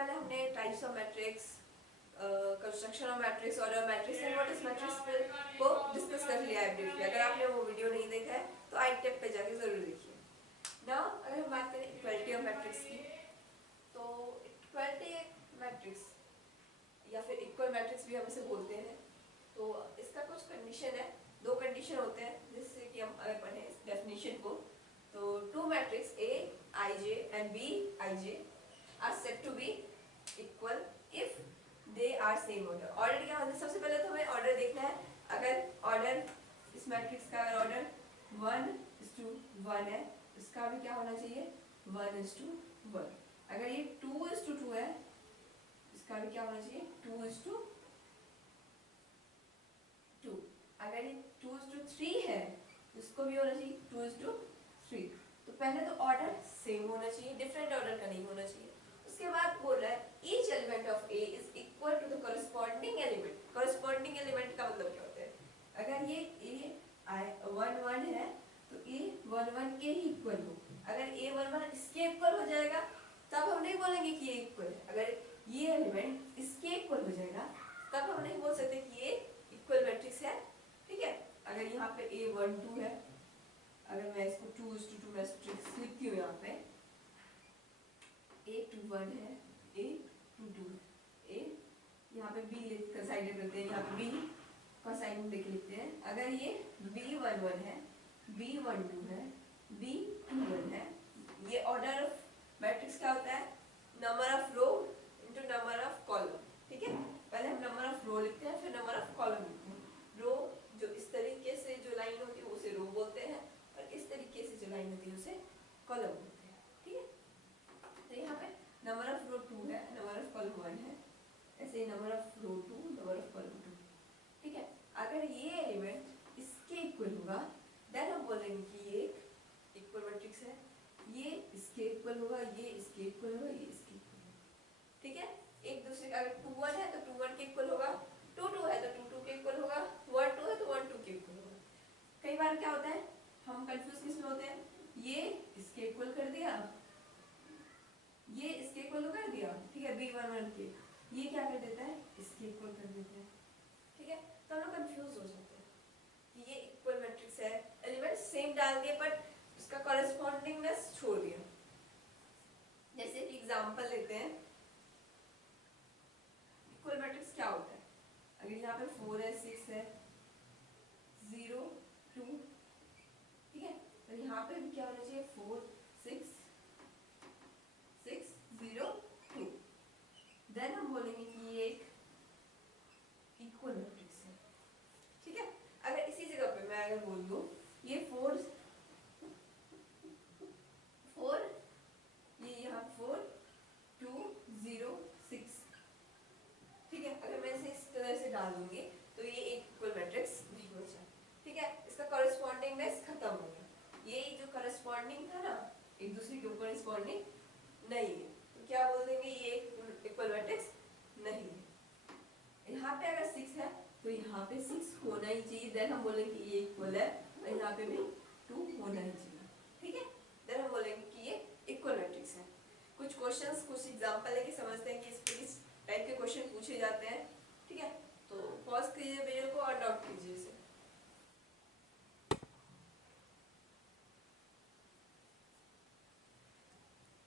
पहले हमने types of matrix, construction of matrix और matrix and what is matrix को डिस्कस कर लिया है ब्रीफली। अगर आपने वो वीडियो नहीं देखा है तो आई टेप पे जाके जरूर देखिए। नाउ अगर हम बात करें इक्वालिटी ऑफ मैट्रिक्स की, तो इक्वालिटी मैट्रिक्स या फिर इक्वल मैट्रिक्स भी हम इसे बोलते हैं। तो इसका कुछ कंडीशन है, दो कंडीशन होते हैं जिससे कि हम अगर पढ़ें इस डेफिनेशन को, तो two matrix A I J and B I J are said to be equal if they are same order. Order क्या होता है? सबसे पहले तो हमें ऑर्डर देखना है। अगर ऑर्डर इस मैट्रिक्स का ऑर्डर 1:1 है, इसका भी क्या होना चाहिए 1:1। अगर ये 2:2 है, इसका भी क्या होना चाहिए 2:2। अगर ये 2:3 है, इसको भी होना चाहिए 2:3। तो पहले तो ऑर्डर सेम होना चाहिए, डिफरेंट ऑर्डर का नहीं होना चाहिए। उसके बाद बोल रहा है each element of A is equal to the corresponding element. Corresponding element का मतलब क्या होता है? अगर ये ए 1:1 है तो ए 1:1 के ही इक्वल हो। अगर ए 1:1 इसके इक्वल हो जाएगा तब हम नहीं बोलेंगे कि ये इक्वल है। अगर ये एलिमेंट इसके इक्वल हो जाएगा तब हम नहीं बोल सकते कि ये इक्वल मैट्रिक्स है। ठीक है, अगर यहाँ पे A12 है, अगर मैं इसको 2:2 मैट्रिक्स लिखती हूँ, यहाँ पे A21 है, A22 A, यहाँ पे B कंसाइडर करते हैं, यहाँ पे B कोसाइन लेके लिखते हैं। अगर ये B11 है, B12 है, B21 है, ये ऑर्डर ऑफ मैट्रिक्स क्या होता है? Number of row into number of column. ठीक है, पहले हम नंबर ऑफ रो लिखते हैं, फिर नंबर ऑफ कॉलम लिखते हैं। रो जो इस तरीके से जो लाइन होती है उसे रो बोलते हैं, और इस तरीके से जो लाइन होती है उसे कॉलम बोलते हैं। ठीक है, तो यहाँ पे नंबर ऑफ रो 2 है, नंबर ऑफ कॉलम 1 है, ऐसे ही number of row 2, number of column 2। ठीक है, अगर ये एलिमेंट इसके इक्वल होगा देन हम बोलेंगे कि ये एक इक्वल मैट्रिक्स है। ये इसके इक्वल होगा, ये इसके इक्वल होगा, ये इसके इक्वल होगा। ठीक है, एक दूसरे का अगर 2:1 है तो 2:1 के इक्वल होगा, 2:2 है तो 2:2 के इक्वल होगा, 1:2 है तो 1:2 के इक्वल होगा। कई बार क्या होता है हम कंफ्यूज किस में होते हैं? ये इसके इक्वल कर दिया, ये इसके इक्वल कर दिया, ठीक है, B11 के, ये क्या कर देता है इसके इक्वल कर देता है। ठीक है, तो हम लोग कंफ्यूज हो जाते हैं कि ये इक्वल मैट्रिक्स है, एलिमेंट सेम डाल दिए बट उसका कॉरेस्पॉन्डिंगनेस छोड़ दिया। जैसे कि एग्जांपल लेते हैं, इक्वल मैट्रिक्स क्या होता है? अगर यहाँ पे 4 है, 6 है, 0 2, ठीक है, तो यहाँ पे भी क्या होना चाहिए 4 6 6 0 2। देन हम बोलेंगे कि ये एक इक्वल मैट्रिक्स है। ठीक है, अगर इसी जगह पे मैं अगर बोल दूं ये 4 ये यहाँ 4 2 0 6, ठीक है, अगर मैं इसे इस तरह से डाल दूंगी तो ये एक इक्वल मैट्रिक्स नहीं बचा। ठीक है, इसका कॉरेस्पॉन्डिंगनेस खत्म हो गया। ये जो कॉरेस्पॉन्डिंग था ना, एक दूसरे के ऊपर कॉरेस्पॉन्डिंग नहीं है, तो क्या बोल देंगे ये एक इक्वल मैट्रिक्स नहीं है। यहाँ पे अगर 6 है तो यहाँ पे 6 होना ही चाहिए, देन हम बोलेंगे कि ये इक्वल है, और यहाँ पे भी 2 होना ही चाहिए। ठीक है, देन हम बोलेंगे कि ये इक्वल मैट्रिक्स है। कुछ क्वेश्चंस, कुछ एग्जांपल लेके समझते हैं कि इस पे किस टाइप के क्वेश्चन पूछे जाते हैं। ठीक है, तो पॉज कीजिए वीडियो को और नोट कीजिए इसे।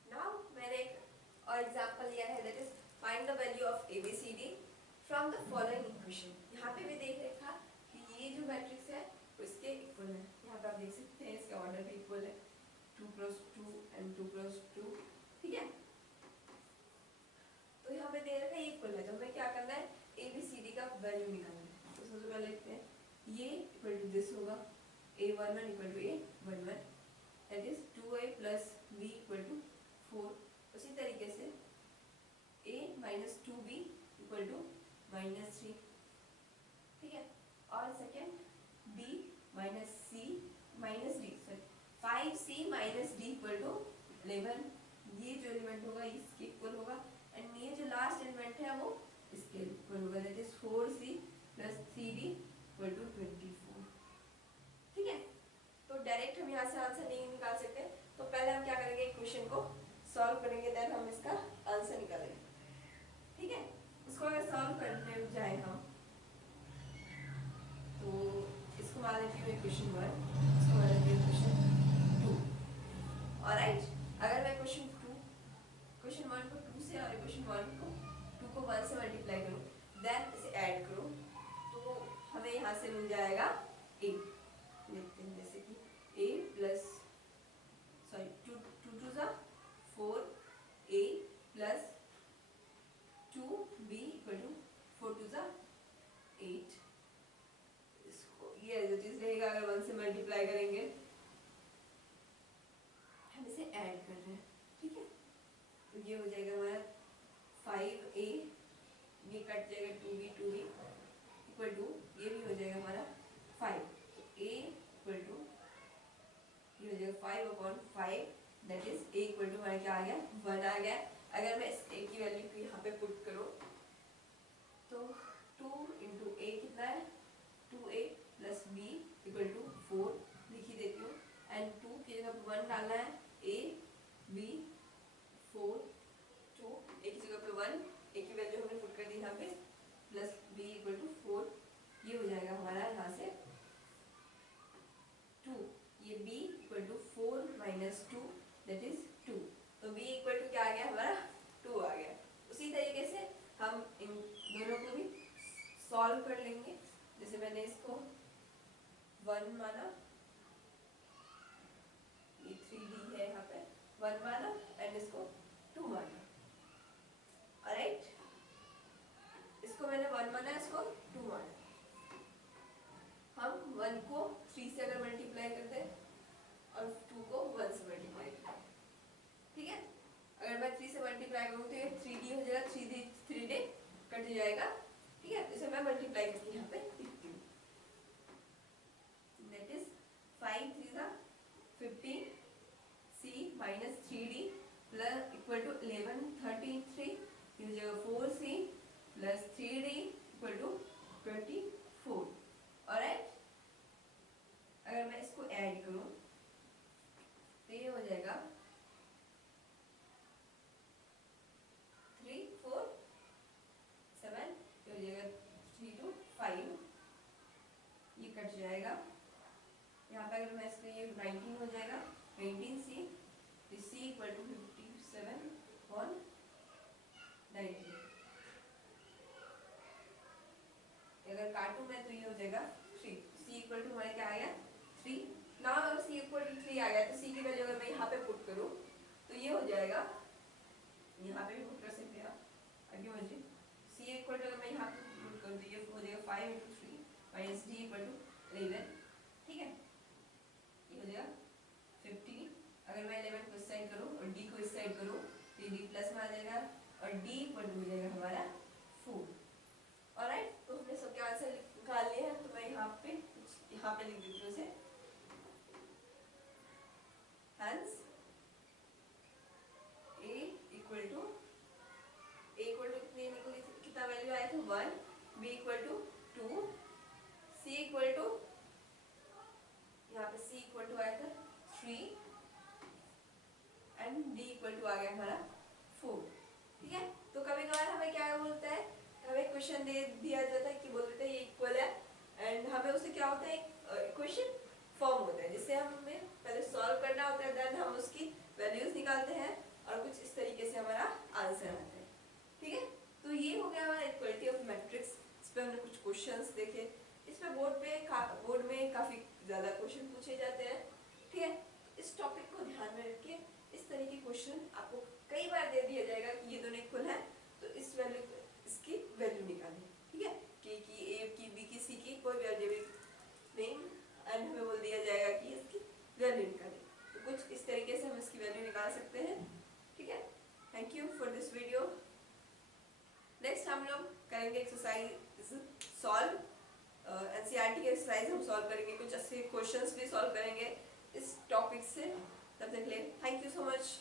नाउ मैंने एक और एग्जांपल लिया है, that is find the value of ABCD from the following equation. यहाँ पे भी देख रखा कि ये जो मैट्रिक्स है वो इसके इक्वल है। यहाँ पे आप देख सकते हैं इसका ऑर्डर भी इक्वल है, 2+2 एंड 2+2। ठीक है, तो यहाँ पे दे रखा है इक्वल है, तो हमें क्या करना है ABCD का वैल्यू निकालना है। तो सबसे पहले लिखते हैं ये इक्वल टू दिस होगा, A11 equal to A11, that is 2A plus B equal to 4। उसी तरीके से A minus 2B equal to -3। ठीक है, और second B minus C minus D, sorry 5C minus D equal to 11। ये जो element होगा इसके इक्वल होगा, एंड ये जो लास्ट एलिमेंट है वो इसके इक्वल होगा, that is 4C plus 3D equal to 24। ठीक है, तो डायरेक्ट हम यहाँ से आंसर नहीं निकाल सकते, तो पहले हम क्या करेंगे इक्वेशन को सॉल्व करेंगे, देन हम इसका आंसर निकालेंगे। क्वेश्चन 1, इसको मैंने दिया क्वेश्चन 2। ऑलराइट, अगर मैं क्वेश्चन 1 को 2 से और क्वेश्चन 1 को 2 को 1 से मल्टीप्लाई करूँ, देन इसे ऐड करो, तो हमें यहाँ से मिल जाएगा a। लिखते हैं जैसे कि a प्लस सॉरी 2 2 जा 4, a plus 2b equal to 4 2 जा 8। इसको ये जो चीज रहेगा अगर 1 से मल्टीप्लाई करेंगे, हम इसे ऐड कर रहे हैं, ठीक है। तो ये हो जाएगा हमारा 5a, ये कट जाएगा 2b इक्वल टू, ये भी हो जाएगा हमारा 5। तो a इक्वल टू ये हो जाएगा 5/5, that is a equal to हमारा क्या आ गया 1 आ गया। अगर मैं इस a की वैल्यू को यहाँ पे पुट करूँ तो 2 इंटू a कितना है 2a plus b equal to 4 लिख ही देती हूँ, एंड 2 की जगह 1 डालना है, a b 4 2 a की जगह पे 1, a की वैल्यू हमने पुट कर दी यहाँ पे, प्लस b इक्वल टू 4। ये हो जाएगा हमारा यहाँ से 2, ये b equal to 4 minus 2 that is 2। तो b इक्वल टू क्या आ गया हमारा 2 आ गया। उसी तरीके से हम इन दोनों को भी सॉल्व कर लेंगे। जैसे मैंने इसको 1 माना, ये 3d है यहाँ पे 1 माना, एंड इसको 2 माना। ऑलराइट, इसको मैंने 1 माना, इसको 2 माना। हम 1 को 3 से अगर मल्टीप्लाई करते हैं और 2 को 1 से मल्टीप्लाई करते हैं, ठीक है। अगर मैं 3 से मल्टीप्लाई करूँ तो ये 3d हो जाएगा, 3d कट जाएगा, ठीक है। इसे मैं मल्टीप्लाई करके यहाँ पे लिखती हूँ, दैट इज 5 3 जा 15 c minus 3d plus equal to 11 13 3, ये हो जाएगा 4c plus 3d equal to 24। Alright, अगर मैं इसको ऐड करूं तो ये हो जाएगा 3 4 7, ये हो जाएगा 3 2 5, ये कट जाएगा। यहाँ पे अगर मैं इसको ये 19 हो जाएगा 19c, तो c इक्वल टू 57 on 19। अगर काटूं मैं तो ये हो जाएगा 3, c इक्वल टू हमारे क्या आ गया 3। नाउ अगर c इक्वल टू 3 आ गया तो c की वैल्यू अगर मैं यहाँ पे पुट करूँ तो ये हो जाएगा, यहाँ पे भी पुट कर सकते हैं आप, आगे मर्जी। c इक्वल टू अगर मैं यहाँ पे पुट करूँ तो ये हो जाएगा 5 into 3 minus d equal to 11, ठीक है। ये हो जाएगा 15, अगर मैं 11 को इस साइड करूँ और d को इस साइड करूँ तो d प्लस में आ जाएगा और d इक्वल टू हो जाएगा हमारा 4। ऑलराइट, तो हमने सबके आंसर निकाल लिए हैं, तो मैं यहाँ पे लिख देती हूँ इसे। Hence a इक्वल टू कितना वैल्यू आया था 1, b equal to 2, c equal to यहाँ पे c इक्वल टू आया था 3, एंड d इक्वल टू आ गया हमारा 4, ठीक है। तो कभी कभार हमें क्या बोलता है, हमें क्वेश्चन दे दिया जाता है कि बोल देते हैं ये इक्वल है, एंड हमें उससे क्या होता है इक्वेशन फॉर्म होता है जिससे हमें पहले सॉल्व करना होता है, देन हम उसकी वैल्यूज निकालते हैं और कुछ इस तरीके से हमारा आंसर आता है, ठीक है। तो ये हो गया हमारा इक्वालिटी ऑफ मैट्रिक्स। इस पे हमने कुछ क्वेश्चंस देखे, इसमें बोर्ड में काफी ज्यादा क्वेश्चन पूछे जाते हैं, ठीक है। इस टॉपिक को ध्यान में रखिए, इस तरह के क्वेश्चन आपको कई बार दे दिया जाएगा कि ये दोनों इक्वल है, तो इसकी वैल्यू निकालें, ठीक है। कि ए की बी की सी की कोई वैल्यू नहीं, एंड हमें बोल दिया जाएगा कि इसकी वैल्यू निकालें, तो कुछ इस तरीके से हम इसकी वैल्यू निकाल सकते हैं, ठीक है। Thank you for this video. Next हम लोग करेंगे एक्सरसाइज सॉल्व, एनसीईआरटी के एक्सरसाइज हम सॉल्व करेंगे, कुछ ऐसे क्वेश्चंस भी सॉल्व करेंगे इस टॉपिक से। तब तक के लिए थैंक यू सो मच।